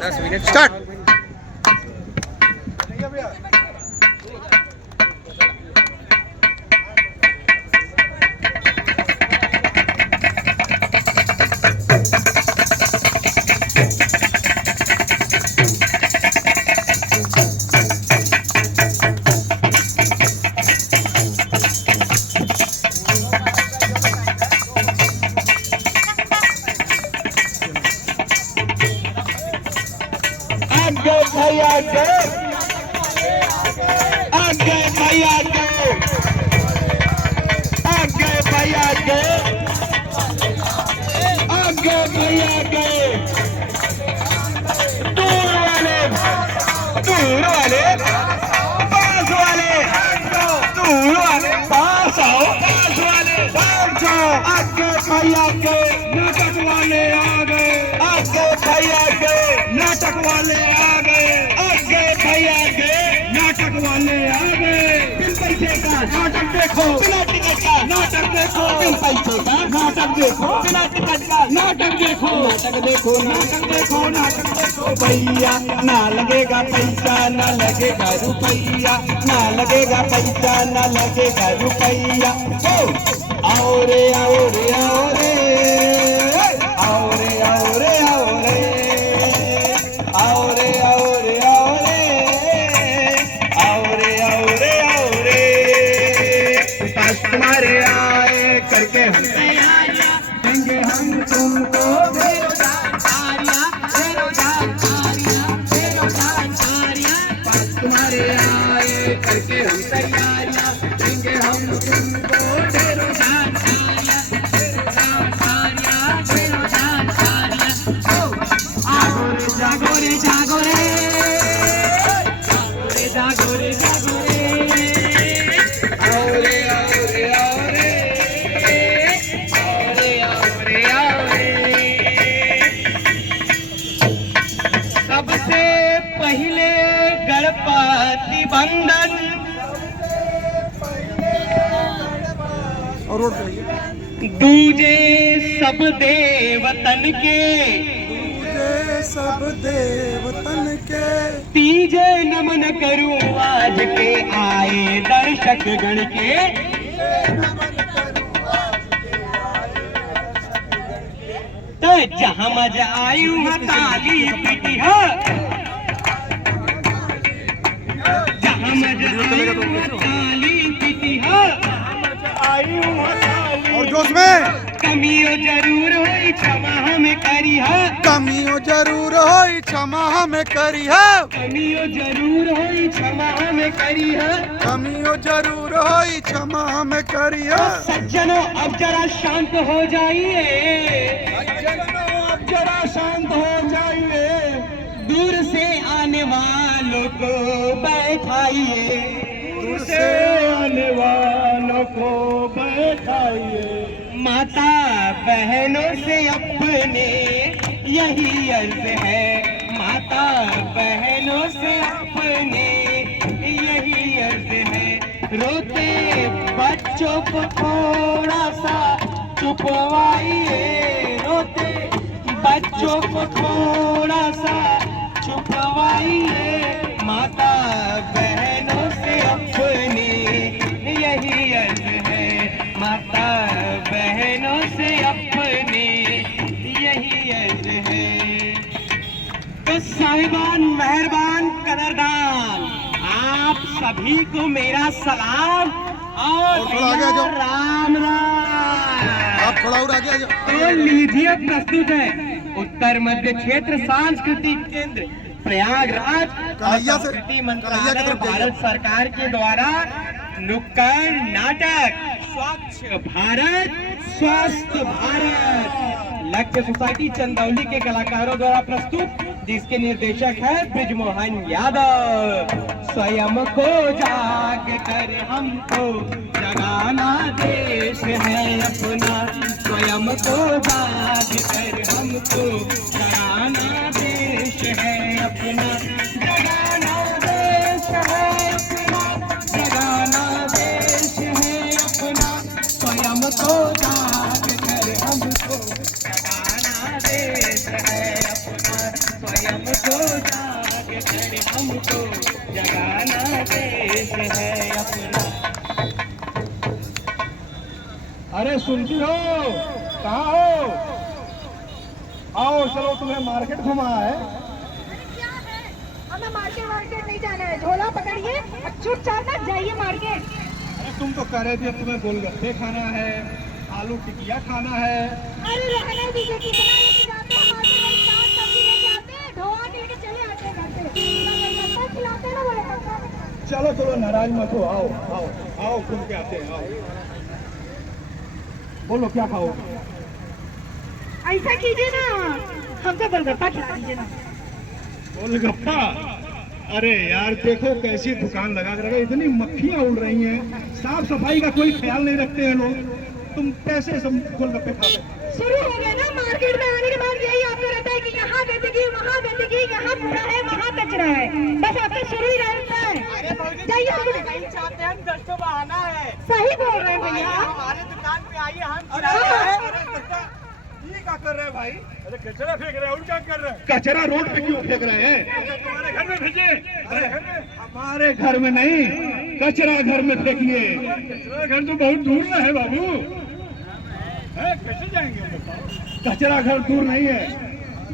10 minute start. आगे भैया के, आगे भैया के, आगे भैया के, आगे भैया के। दूर वाले, दूर वाले, पास वाले, दूर वाले, पास आओ, पास वाले, पास आओ। आगे भैया के नाटक वाले आ गए, आगे भैया के नाटक वाले आ गए, आगे भैया के नाटक वाले आ गए। बिन पैसे का नाटक देखो, बिना टिकट का नाटक देखो, बिन पैसे का नाटक देखो, बिना टिकट का नाटक देखो, नाटक देखो, नाटक देखो, नाटक देखो भैया। ना लगेगा पैसा, ना लगेगा रुपैया, ना लगेगा पैसा, ना लगेगा रुपैया। आओ रे, आओ रे, आओ रे, आओ रे, आओ रे, आओ रे, आओ रे, आओ रे, आओ रे, आओ रे, आओ रे, आओ रे। पास तुम्हारे आए करके हम तैयारियां देंगे हम तुमको बेरोजगार सारियां, बेरोजगार सारियां, बेरोजगार सारियां। पास तुम्हारे आए करके हम तैयारियां देंगे हम तुमको बेरोजगार सारियां, बेरोजगार सारियां, बेरोजगार सारियां। आओ रे जागो रे, जागो रे, जागो रे, जागो रे, आओ रे, आओ रे, आओ रे, आओ रे, आओ रे, आओ रे। सबसे पहले गणपति वंदन, और रोड पे लगी। दूजे सब देवतन के, दूजे सब देवतन के, तीजे नमन करूं आज के आए दर्शक गण के। तो जहाँ मजा आयु है ताली पीटी है, जहाँ मजा आयु है ताली पीटी है, आयु है ताली। और जोश में कमियों जरूर हुई क्षमा हमें करी है, कमियों जरूर होई क्षमा हमें करी है, कमियों जरूर हुई क्षमा हमें करी है। कमियों जरूर होई क्षमा हमें करी है। सज्जनों अब जरा शांत हो जाइए, अब जरा शांत हो जाइए। दूर से आने वालों को बैठाइए, दूर से आने वालों को बैठाइए। माता बहनों से अपने यही अर्ज है, माता बहनों से अपने यही अर्ज है। रोते बच्चों को थोड़ा सा चुपवाइए, रोते बच्चों को थोड़ा सा चुपवाइए। माता बहनों से अपने यही अर्ज है, माता बहनों से अपने यही अर्ज है। तो साहिबान, मेहरबान, कदरदान, आप सभी को मेरा सलाम और थोड़ा आगे आ जाओ। राम राम। आप थोड़ा और आगे आ जाओ। तो लीजिए, प्रस्तुत है उत्तर मध्य क्षेत्र सांस्कृतिक केंद्र प्रयागराज कन्हैया और से- संस्कृति कन्हैया की मंत्रालय तरफ जाइए। भारत सरकार के द्वारा नुक्कड़ नाटक स्वच्छ भारत स्वस्थ भारत लक्ष्य सोसाइटी चंदौली के कलाकारों द्वारा प्रस्तुत, जिसके निर्देशक है ब्रिजमोहन यादव। स्वयं को जाग कर हमको जगाना देश है अपना, स्वयं को जाग कर हमको जगाना देश है अपना, जगाना देश है अपना, जगाना देश है अपना। स्वयं को जाग कर हमको जगाना देश है अपना, स्वयं को जाग कर हमको जगाना देश है अपना। अरे सुनती हो, कहाँ हो? आओ चलो, तुम्हें मार्केट घुमा है। क्या है? हमें मार्केट नहीं जाना है। झोला पकड़िए और चुपचाप ना जाइए मार्केट। अरे तुम तो कह रहे थे तुम्हें गोलगप्पे खाना है, आलू टिकिया खाना है। अरे रहने दीजिए, कितना लेके जाते हैं मार्केट में, चाट सब्जी लेके आते हैं, ढोआ लेके चले आते हैं घर से। गोलगप्पा खिलाते हैं ना गोलगप्पा। चलो चलो नाराज मत हो, आओ आओ आओ, घूम के आते हैं, आओ। बोलो क्या खाओगे? ऐसा कीजिए ना, हमसे गोलगप्पा खिला दीजिए ना। गोलगप्पा? अरे यार देखो कैसी दुकान लगा कर रखे, इतनी मक्खियां उड़ रही हैं, साफ सफाई का कोई ख्याल नहीं रखते हैं लोग। तुम कैसे सब गोलगप्पे खा सकते? शुरू हो गया ना, मार्केट में आने के बाद यही आपको रहता है कि यहाँ गंदगी, वहाँ गंदगी, यहाँ कूड़ा है, वहाँ कचरा है, बस आपका शुरू ही रहता है। जाइए, नहीं चाहते हम, दस तो बहाना है। सही बोल रहे हैं भैया। हमारे दुकान पे आइए, हम ये क्या कर रहे हैं भाई? अरे कचरा फेंक रहे हैं, और क्या कर रहे हैं? कचरा रोड पे क्यों फेंक रहे हैं? तुम्हारे घर में भेजे? अरे हमारे घर में नहीं, कचरा घर में फेंकिए। कचरा घर तो बहुत दूर में है बाबू, कैसे जाएंगे? कचरा घर दूर नहीं है।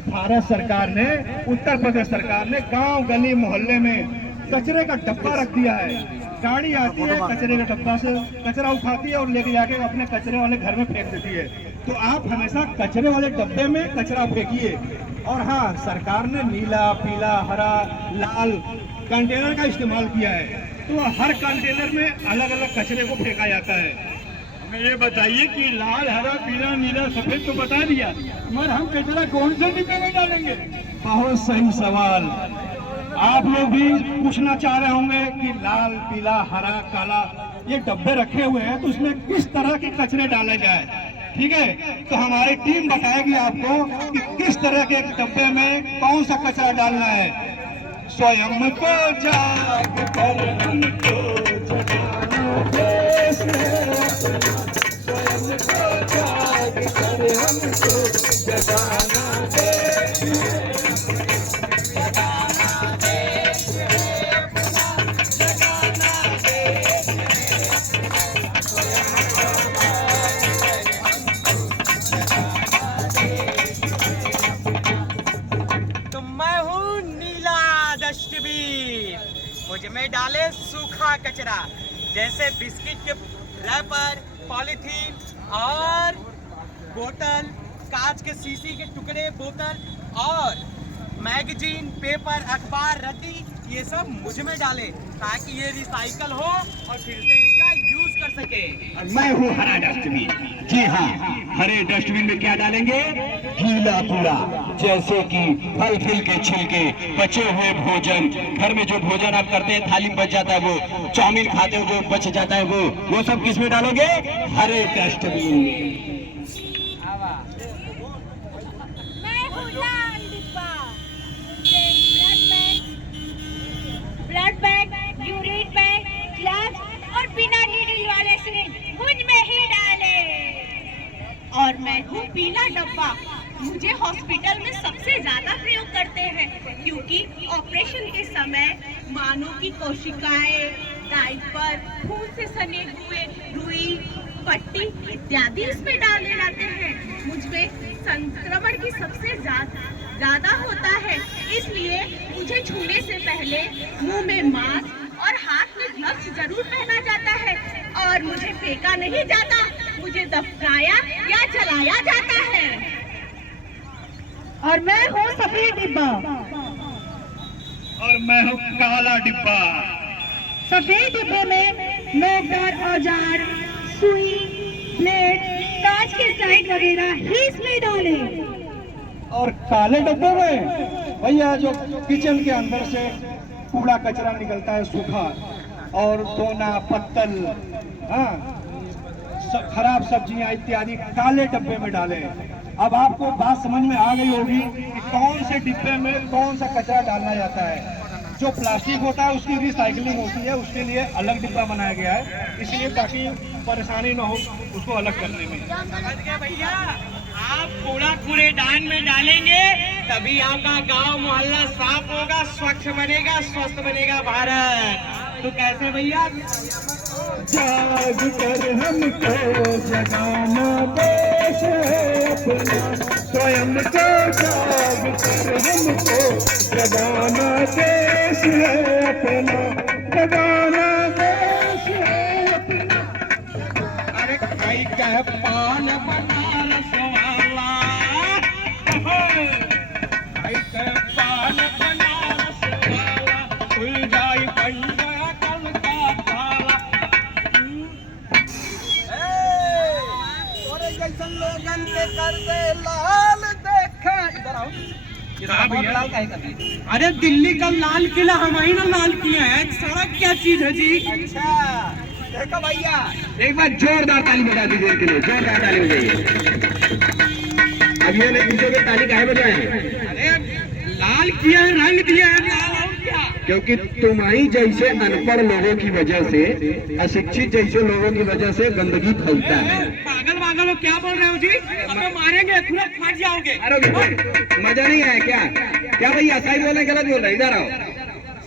भारत सरकार ने, उत्तर प्रदेश सरकार ने गांव गली मोहल्ले में कचरे का डब्बा रख दिया है। गाड़ी आती है, कचरे के डब्बा से कचरा उठाती है और लेके जाके अपने कचरे वाले घर में फेंक देती है। तो आप हमेशा कचरे वाले डब्बे में कचरा फेंकिए। और हाँ, सरकार ने नीला, पीला, हरा, लाल कंटेनर का इस्तेमाल किया है, तो हर कंटेनर में अलग अलग कचरे को फेंका जाता है। हमें ये बताइए कि लाल, हरा, पीला, नीला, सफेद तो बता दिया, मगर हम कचरा कौन से डिब्बे में डालेंगे? बहुत सही सवाल। आप लोग भी पूछना चाह रहे होंगे कि लाल, पीला, हरा, काला ये डब्बे रखे हुए हैं, तो उसमें किस तरह के कचरे डाले जाए। ठीक है, तो हमारी टीम बताएगी आपको कि किस तरह के डब्बे में कौन सा कचरा डालना है। स्वयं को जाग कर हमको जगाना देश है अपना। स्वयं को जाग कर हमको जगाना देश है। मुझ में डाले सूखा कचरा, जैसे बिस्किट के रैपर, पॉलीथीन और बोतल, कांच के शीशी के टुकड़े, बोतल और मैगजीन, पेपर, अखबार, रद्दी, ये सब मुझ में डाले ताकि ये रिसाइकल हो और फिर से इसका यूज कर सके। मैं हूँ हरा डस्टबिन। जी हाँ, हरे डस्टबिन में क्या डालेंगे? गीला कूड़ा, जैसे कि फल फूल के छिलके, बचे हुए भोजन, घर में जो भोजन आप करते हैं थाली में बच जाता है, वो चाउमीन खाते हो जो बच जाता है, वो सब किस में डालोगे? हरे डस्टबिन में। Blood bag, urine bag, gloves और बिना नीडल वाले सिरिंज मुझ में ही डाले। और मैं हूँ पीला डब्बा, मुझे हॉस्पिटल में सबसे ज्यादा प्रयोग करते हैं, क्योंकि ऑपरेशन के समय मानव की कोशिकाएं, डायपर, खून से सने हुए रुई, पट्टी इत्यादि इसमें डाले जाते हैं। मुझमें संक्रमण की सबसे ज्यादा होता है, इसलिए मुझे छूने से पहले मुंह में मास्क और हाथ में ग्लव्स जरूर पहना जाता है। और मुझे फेंका नहीं जाता, मुझे दफनाया या जलाया जाता है। और मैं हूँ सफेद डिब्बा। और मैं हूँ काला डिब्बा। सफेद डिब्बे में नोकदार औजार, सुई, ब्लेड, कांच के साइड वगैरह ही इसमें डाले। और काले डब्बे में भैया जो किचन के अंदर से कूड़ा कचरा निकलता है सूखा, और दोना, पत्तल, हाँ, खराब सब्जियां इत्यादि काले डब्बे में डालें। अब आपको बात समझ में आ गई होगी कि कौन से डिब्बे में कौन सा कचरा डालना जाता है। जो प्लास्टिक होता है उसकी रिसाइकलिंग होती है, उसके लिए अलग डिब्बा बनाया गया है, इसलिए ताकि परेशानी न हो उसको अलग करने में। समझ गए भैया, आप कूड़ा कूड़ेदान में डालेंगे तभी आपका गांव मोहल्ला साफ होगा, स्वच्छ बनेगा, स्वस्थ बनेगा भारत। तो कैसे भैया? जाग कर हमको जगाना देश है अपना, स्वयं को जाग कर हमको जगाना देश है अपना, जगाना देश है अपना। अरे भाई क्या पान बनारस वाला, भाई क्या पान बनारस वाला, खुल जाए पंजा कल का ताला। और जैसन लोगन के कर दे लाल देखा। इधर आओ। लाल का है कभी? अरे दिल्ली का लाल किला हम ही ना लाल किया है, सड़क क्या चीज है जी? अच्छा देखो भैया, एक बार जोरदार ताली बजा दीजिए इनके लिए, जोरदार ताली बजाइए। अब ये नहीं पूछोगे ताली काहे बजाए? अरे लाल किया है, रंग दिया है, लाल और क्या? क्योंकि तुम्हारी जैसे अनपढ़ लोगों की वजह से, अशिक्षित जैसे लोगों की वजह से गंदगी फैलता है। पागल पागल हो, क्या बोल रहे हो जी? हमें मारेंगे, तुरंत फट जाओगे। अरे मजा नहीं आया क्या? क्या भैया सही बोल रहे हैं गलत बोल रहे हैं? इधर आओ,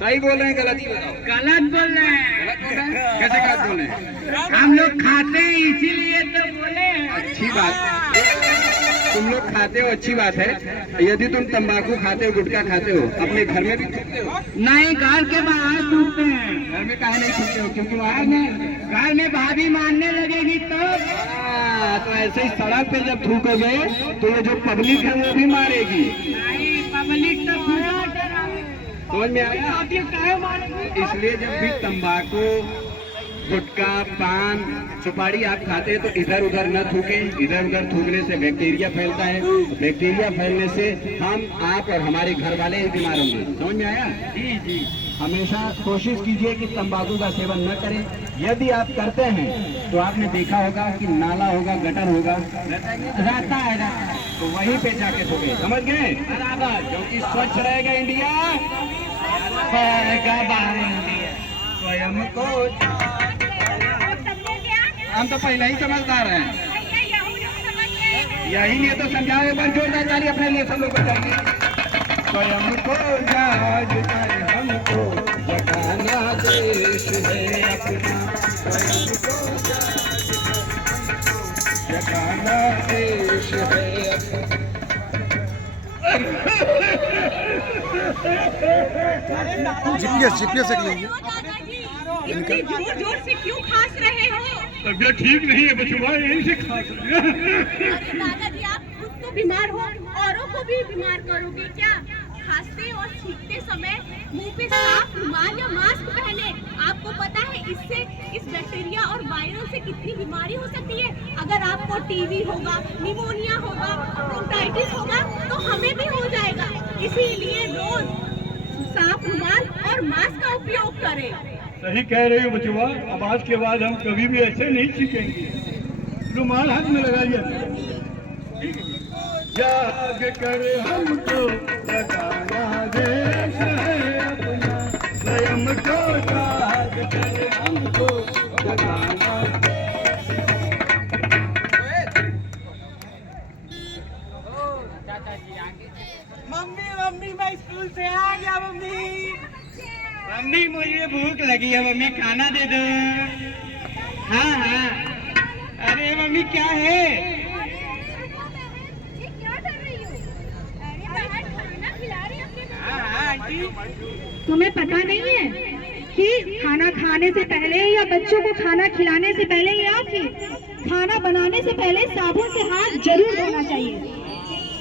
सही बोल रहे हैं गलत ही बताओ। गलत बोल रहे हैं। गलत बोल रहे हैं? कैसे गलत बोल रहे हैं? हम लोग खाते हैं इसीलिए तो बोले। अच्छी बात, तुम लोग खाते हो, अच्छी बात है। यदि तुम तंबाकू खाते हो, गुटखा खाते हो, अपने घर में भी थूकते हो? नहीं, घर के बाहर थूकते हैं। घर में काहे नहीं थूकते हो? क्योंकि घर में भाभी मारने लगेगी तो। तो ऐसे ही सड़क पे जब थूकोगे तो ये जो पब्लिक है वो भी मारेगी। नहीं, पब्लिक तो पूरा समझ में आया? इसलिए जब भी तंबाकू, गुटखा, पान, सुपारी आप खाते हैं तो इधर उधर न थूकें। इधर उधर थूकने से बैक्टीरिया फैलता है, बैक्टीरिया फैलने से हम, आप और हमारे घर वाले ही बीमार होंगे। समझ में आया? जी जी। हमेशा कोशिश कीजिए कि तंबाकू का सेवन न करें। यदि आप करते हैं तो आपने देखा होगा कि नाला होगा, गटर होगा, रहता है, तो वहीं पे जाके थूके। समझ गए? बराबर। क्योंकि स्वच्छ रहेगा इंडिया, स्वयं को। हम तो पहले ही समझदार हैं, यही लिए तो समझाओ। एक बार जोरदार ताली अपने लिए सब लोग बताएंगे। स्वयं को जाग कर हमको जगाना देश है अपना, स्वयं को जगाना देश है अपना। जीपीएस से लीजिए। इतनी जोर जोर से क्यों खांस रहे हो? तबियत ठीक नहीं है बचुआ, यही से खांस रहे हैं। अरे दादाजी, आप खुद तो बीमार हो, औरों को भी बीमार करोगे क्या? खांसते और छींकते समय मुंह पे साफ रुमाल या मास्क पहने। आपको पता है इससे, इस बैक्टीरिया और वायरस से कितनी बीमारी हो सकती है। अगर आपको टीबी होगा, निमोनिया होगा, ब्रोंकाइटिस होगा तो हमें भी हो जाएगा। इसीलिए रोज साफ रुमाल और मास्क का उपयोग करें। सही कह रही हो बचुआ, अब आज के बाद हम कभी भी ऐसे नहीं सीखेंगे। रुमाल हाथ में लगाइए। जाग कर हमको जगाना देश है अपना, स्वयं को जाग कर हमको जगाना। मम्मी मम्मी, मैं स्कूल से आ गया। मम्मी मम्मी, मुझे भूख लगी है। मम्मी खाना दे दो। हाँ हाँ। अरे मम्मी क्या है? तुम्हें पता नहीं है कि खाना खाने से पहले या बच्चों को खाना खिलाने से पहले या फिर खाना बनाने से पहले साबुन से हाथ जरूर धोना चाहिए।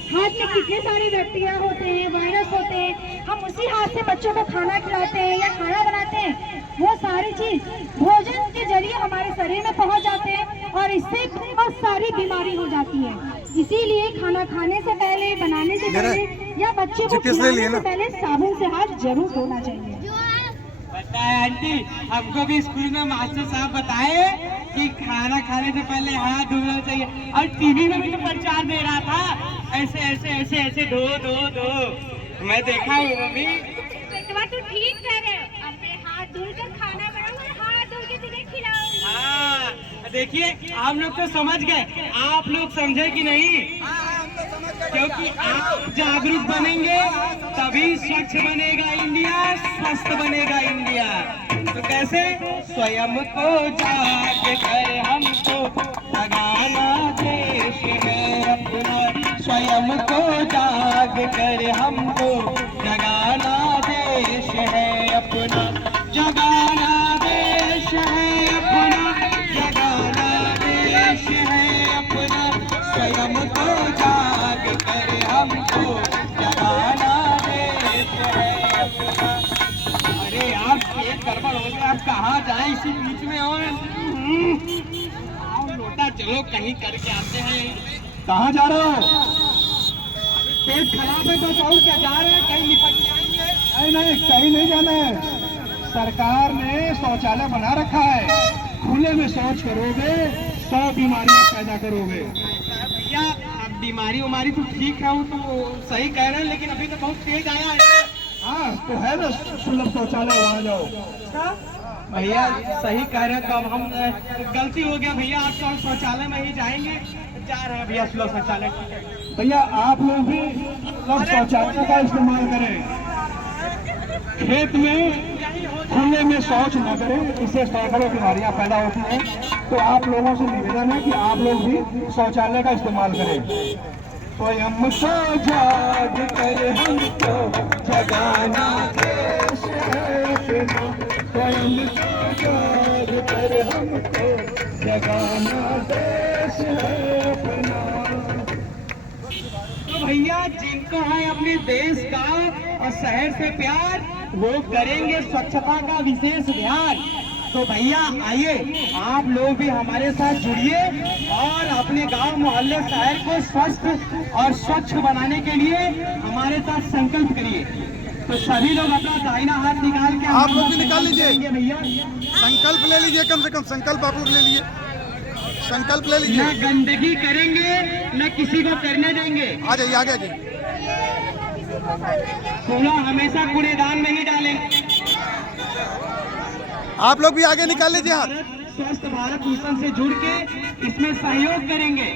हाथ में कितने सारे बैक्टीरिया होते हैं, वायरस होते हैं। हम उसी हाथ से बच्चों को खाना खिलाते हैं या खाना बनाते हैं। वो सारी चीज भोजन के जरिए हमारे शरीर में पहुंच जाते हैं और इससे बहुत सारी बीमारी हो जाती है। इसीलिए खाना खाने से पहले, बनाने से पहले या बच्चे को खिलाने से पहले साबुन से हाथ जरूर धोना चाहिए। पता है आंटी, हमको भी स्कूल में मास्टर साहब बताए कि खाना खाने से पहले हाथ धोना चाहिए। और टीवी में भी तो प्रचार दे रहा था, ऐसे ऐसे ऐसे ऐसे धो धो धो। मैं देखा हूँ मम्मी। बेटवा तो ठीक कह रहे हो, अपने हाथ धुलकर खाना बनाओ और हाथ धुल के तुझे खिलाओ। हाँ देखिए, हम लोग तो समझ गए, आप लोग समझे कि नहीं? क्योंकि आप जागरूक बनेंगे तभी स्वच्छ बनेगा इंडिया, स्वस्थ बनेगा इंडिया। तो कैसे? स्वयं को जाग कर हमको जगाना देश है अपना, स्वयं को जाग कर हमको जगाना देश है अपना, जगाना देश है अपना, जगाना देश है अपना, स्वयं को जाग कर हमको जगाना देश है अपना। अरे यार पेट गड़बड़ हो गया, आप कहाँ जाए इसी बीच में? और आओ लोटा, चलो कहीं करके आते हैं। कहाँ जा रहे हो? पेट खराब है तो और क्या, जा रहे हैं कहीं निपट जाएंगे? नहीं, कहीं नहीं जाना है। सरकार ने शौचालय बना रखा है, खुले में शौच करोगे 100 बीमारियां पैदा करोगे। भैया अब बीमारी उमारी तो ठीक है, वो तो सही कह रहे हैं, लेकिन अभी तो बहुत तेज आया है। हाँ तो है ना सुलभ शौचालय, वहाँ जाओ। भैया सही कह रहे हैं, तो अब हम गलती हो गया भैया, आप तो शौचालय में ही जाएंगे, जा रहे हैं भैया सुलभ शौचालय। भैया आप लोग भी सुलभ शौचालय का इस्तेमाल करें, खेत में खुले में शौच न करें, इससे सैकड़ों बीमारियां पैदा होती हैं। तो आप लोगों से निवेदन है कि आप लोग भी शौचालय का इस्तेमाल करें। स्वयं को जाग कर हमको जगाना देश है अपना, स्वयं को जाग कर हमको जगाना देश है अपना। तो भैया जिनको है अपने देश का और शहर से प्यार, वो करेंगे स्वच्छता का विशेष ध्यान। तो भैया आइए आप लोग भी हमारे साथ जुड़िए और अपने गांव मोहल्ले शहर को स्वस्थ और स्वच्छ बनाने के लिए हमारे साथ संकल्प करिए। तो सभी लोग अपना दाहिना हाथ निकाल के आप लोग भी निकाल लीजिए भैया, संकल्प ले लीजिए, कम से कम संकल्प आप लोग ले लीजिए, संकल्प ले न लीजिए। गंदगी करेंगे न किसी को करने देंगे। आ जाइए, आगे आइए। कूड़ा हमेशा कूड़ेदान में ही डालेंगे। आप लोग भी आगे निकाल लीजिए हाथ। स्वस्थ भारत मिशन से जुड़ के इसमें सहयोग करेंगे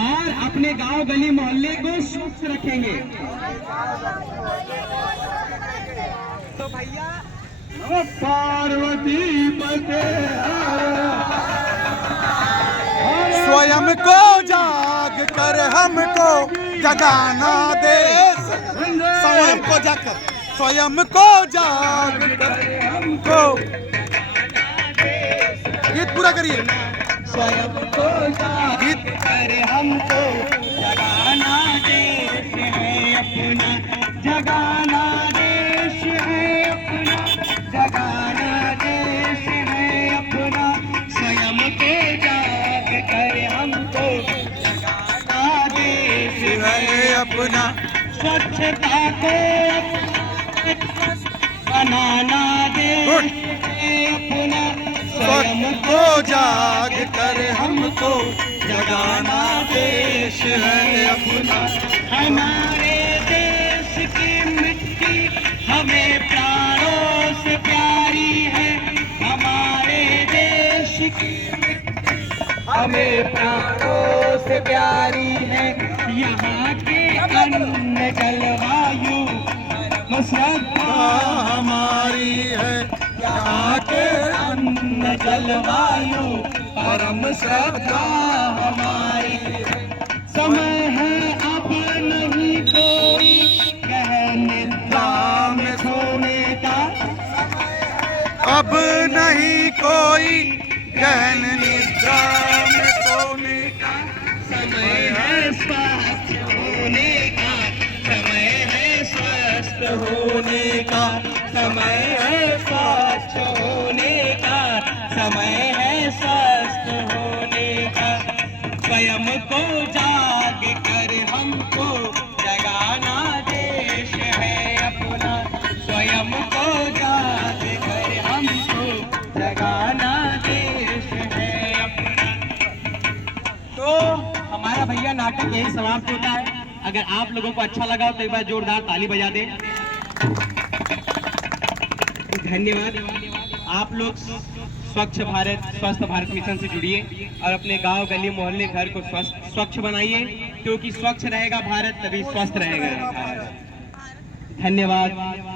और अपने गांव गली मोहल्ले को स्वच्छ रखेंगे। तो भैया पार्वती पते स्वयं को जाग कर हमको जगाना देश, स्वयं को जाकर, स्वयं को जाग कर हमको। गीत पूरा करिए। स्वयं को जाग कर हमको जगाना देश है अपना, जगाना देश है अपना, जगाना देश है अपना, स्वयं को जाग कर हमको जगाना देश है अपना, स्वच्छता को बनाना देश है अपना, स्वयं को जाग कर हमको जगाना देश है अपना। हमारे देश की मिट्टी हमें प्राणों से प्यारी है, हमारे देश की मिट्टी हमें प्राणों से प्यारी है। यहाँ के अन्न जलवायु श्रद्धा हमारी है, यहाँ के अन्न जलवायु परम श्रद्धा हमारी है। समय है अब नहीं कोई गहन निद्रा में सोने का, अब नहीं कोई गहन निद्रा में सोने का। समय है स्वस्थ होने का, समय है स्वस्थ होने का, समय है स्वस्थ होने का, समय है स्वस्थ होने का। स्वयं को जाग कर हमको जगाना देश है अपना, स्वयं को जाग कर हमको जगाना देश है अपना। तो हमारा भैया नाटक यही समाप्त होता है। अगर आप लोगों को अच्छा लगा तो एक बार जोरदार ताली बजा दें। धन्यवाद। आप लोग स्वच्छ भारत स्वस्थ भारत मिशन से जुड़िए और अपने गांव गली मोहल्ले घर को स्वच्छ बनाइए, क्योंकि स्वच्छ रहेगा भारत तभी स्वस्थ रहेगा भारत। धन्यवाद।